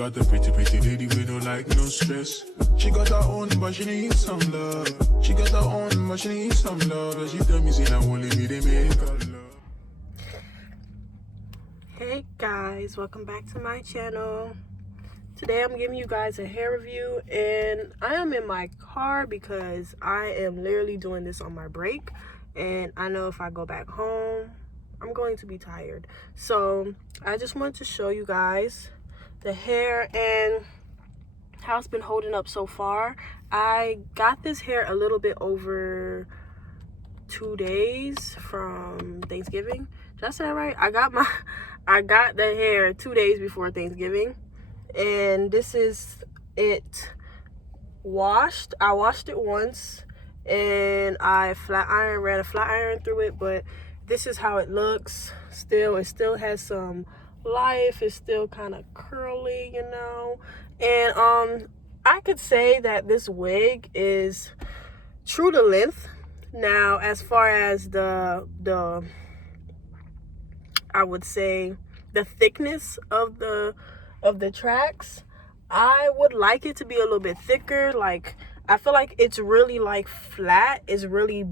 got the pretty lady we don't like no stress. She got her own but she needs some love. She got her own but she needs some love. And she tell me say now only me they make her love. Hey guys, welcome back to my channel. Today I'm giving you guys a hair review, and I am in my car because I am literally doing this on my break, and I know if I go back home I'm going to be tired. So I just wanted to show you guys the hair and how it's been holding up so far. I got this hair a little bit over 2 days from Thanksgiving. Did I say that right? I got the hair 2 days before Thanksgiving, and this is it washed. I washed it once and I ran a flat iron through it, but this is how it looks. It still has some life. It's still kind of curly, you know. And I could say that this wig is true to length. Now, as far as the I would say the thickness of the tracks, I would like it to be a little bit thicker. Like, I feel like it's really like flat. It's really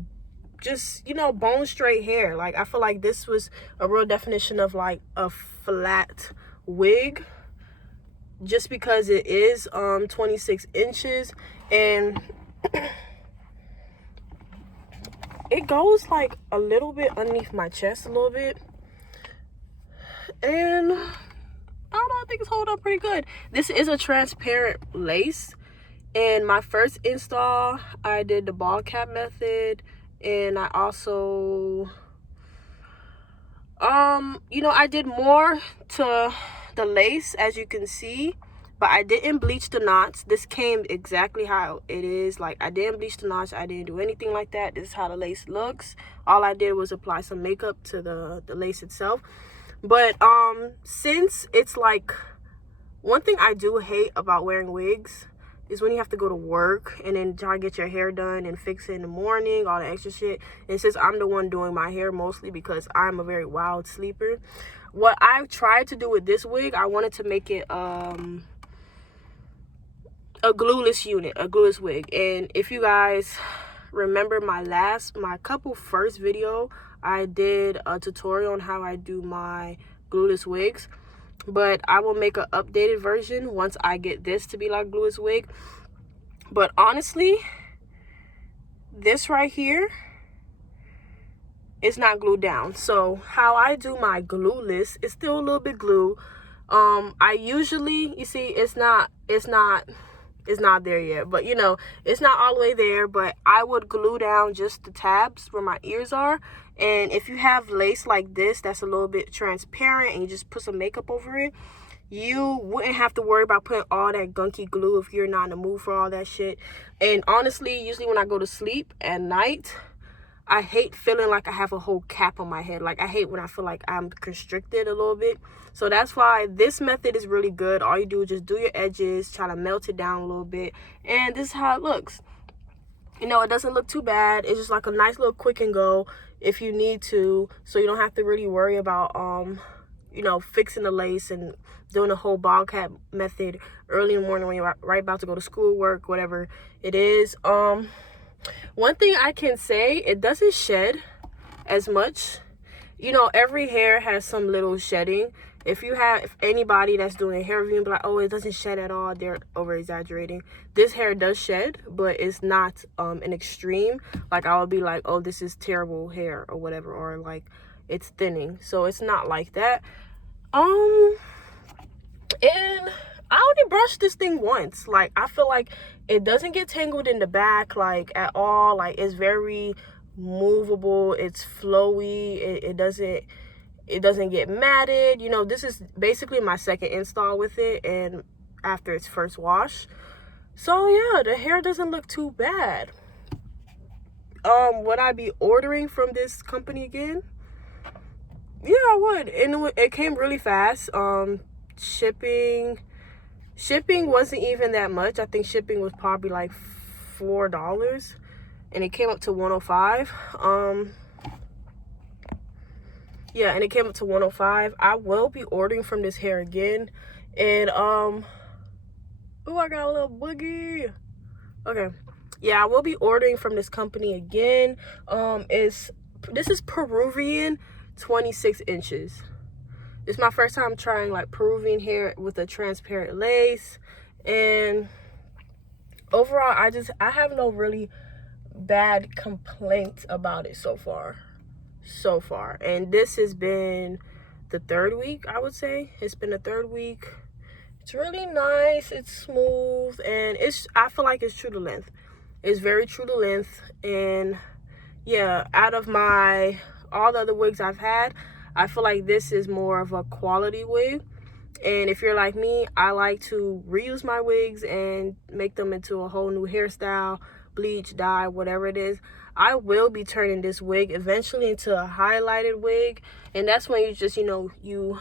just, you know, bone straight hair. Like, I feel like this was a real definition of like a flat wig, just because it is 26 inches, and it goes like a little bit underneath my chest a little bit, and I don't know, I think it's holding up pretty good. This is a transparent lace, and my first install I did the ball cap method, and I also you know, I did more to the lace, as you can see, but I didn't bleach the knots. This came exactly how it is. Like, I didn't bleach the knots. I didn't do anything like that. This is how the lace looks. All I did was apply some makeup to the lace itself. But since it's like, one thing I do hate about wearing wigs is when you have to go to work and then try to get your hair done and fix it in the morning, all the extra shit. And since I'm the one doing my hair mostly because I'm a very wild sleeper, what I tried to do with this wig, I wanted to make it a glueless unit, a glueless wig. And if you guys remember my first video, I did a tutorial on how I do my glueless wigs. But I will make an updated version once I get this to be like glueless wig. But honestly, this right here is not glued down. So how I do my glueless is still a little bit glue. I usually, you see, it's not there yet, but you know, it's not all the way there. But I would glue down just the tabs where my ears are. And if you have lace like this that's a little bit transparent and you just put some makeup over it, you wouldn't have to worry about putting all that gunky glue if you're not in the mood for all that shit. And honestly, usually when I go to sleep at night, I hate feeling like I have a whole cap on my head. Like, I hate when I feel like I'm constricted a little bit. So that's why this method is really good. All you do is just do your edges, try to melt it down a little bit, and this is how it looks. You know, it doesn't look too bad. It's just like a nice little quick and go if you need to, so you don't have to really worry about you know, fixing the lace and doing the whole ball cap method early in the morning when you're right about to go to school, work, whatever it is. One thing I can say, it doesn't shed as much. You know, every hair has some little shedding. If anybody that's doing a hair review and be like, oh, it doesn't shed at all, they're over exaggerating. This hair does shed, but it's not an extreme. Like, I would be like, oh, this is terrible hair or whatever, or like it's thinning. So it's not like that. And I only brushed this thing once. Like, I feel like it doesn't get tangled in the back like at all. Like, it's very movable, it's flowy, it doesn't get matted. You know, this is basically my second install with it, and after its first wash. So yeah, the hair doesn't look too bad. Would I be ordering from this company again? Yeah, I would. And it came really fast. Shipping wasn't even that much. I think shipping was probably like $4, and it came up to $105. Yeah, and it came up to $105. I will be ordering from this hair again And oh, I got a little boogie. Okay, yeah, I will be ordering from this company again. This is Peruvian 26 inches. It's my first time trying like Peruvian hair with a transparent lace, and overall I have no really bad complaints about it so far. And this has been the 3rd week, I would say. It's been the 3rd week. It's really nice, it's smooth, and I feel like it's true to length. It's very true to length. And yeah, out of all the other wigs I've had, I feel like this is more of a quality wig. And if you're like me, I like to reuse my wigs and make them into a whole new hairstyle, bleach, dye, whatever it is. I will be turning this wig eventually into a highlighted wig, and that's when you just, you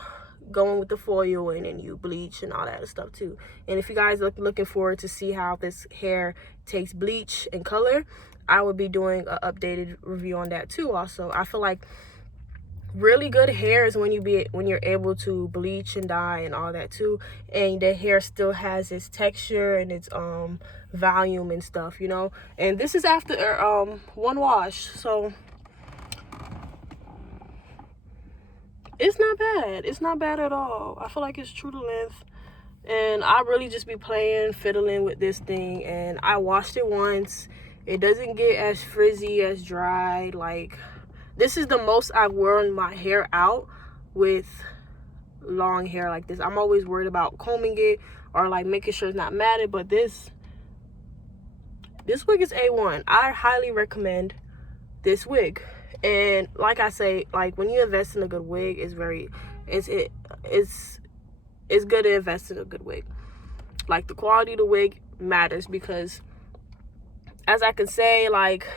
go in with the foil and then you bleach and all that stuff too. And if you guys are looking forward to see how this hair takes bleach and color, I will be doing an updated review on that too also. I feel like really good hair is when you're able to bleach and dye and all that too, and the hair still has its texture and its volume and stuff, and this is after one wash, so it's not bad at all. I feel like it's true to length, and I really just be fiddling with this thing. And I washed it once. It doesn't get as frizzy, as dry. Like, this is the most I've worn my hair out with long hair like this. I'm always worried about combing it or like making sure it's not matted, but this wig is A1. I highly recommend this wig. And like I say, like, when you invest in a good wig, it's good to invest in a good wig. Like, the quality of the wig matters, because as I can say, like,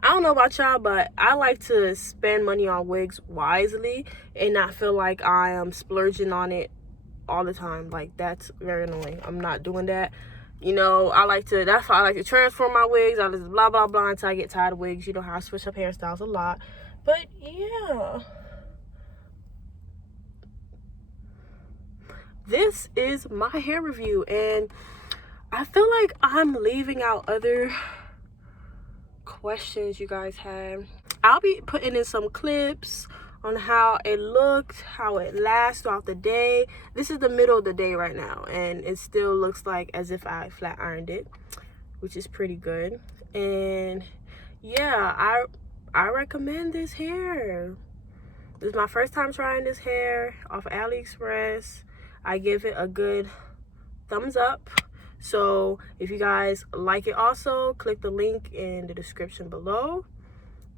I don't know about y'all, but I like to spend money on wigs wisely and not feel like I am splurging on it all the time. Like, that's very annoying. I'm not doing that. That's why I like to transform my wigs. I just blah, blah, blah until I get tired of wigs. You know how I switch up hairstyles a lot. But, yeah. This is my hair review. And I feel like I'm leaving out other questions you guys have. I'll be putting in some clips on how it looked, how it lasts throughout the day. This is the middle of the day right now, and it still looks like as if I flat ironed it, which is pretty good. And yeah, I recommend this hair. This is my first time trying this hair off AliExpress. I give it a good thumbs up. So if you guys like it also, click the link in the description below.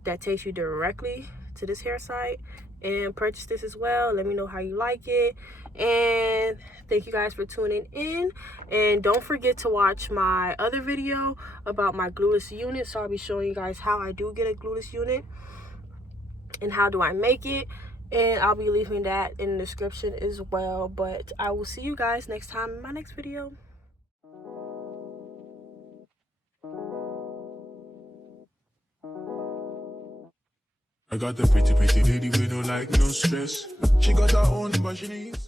That takes you directly to this hair site, and purchase this as well. Let me know how you like it. And thank you guys for tuning in. And don't forget to watch my other video about my glueless unit. So I'll be showing you guys how I do get a glueless unit and how do I make it. And I'll be leaving that in the description as well. But I will see you guys next time in my next video. I got the pretty lady with no stress. She got her own, but she needs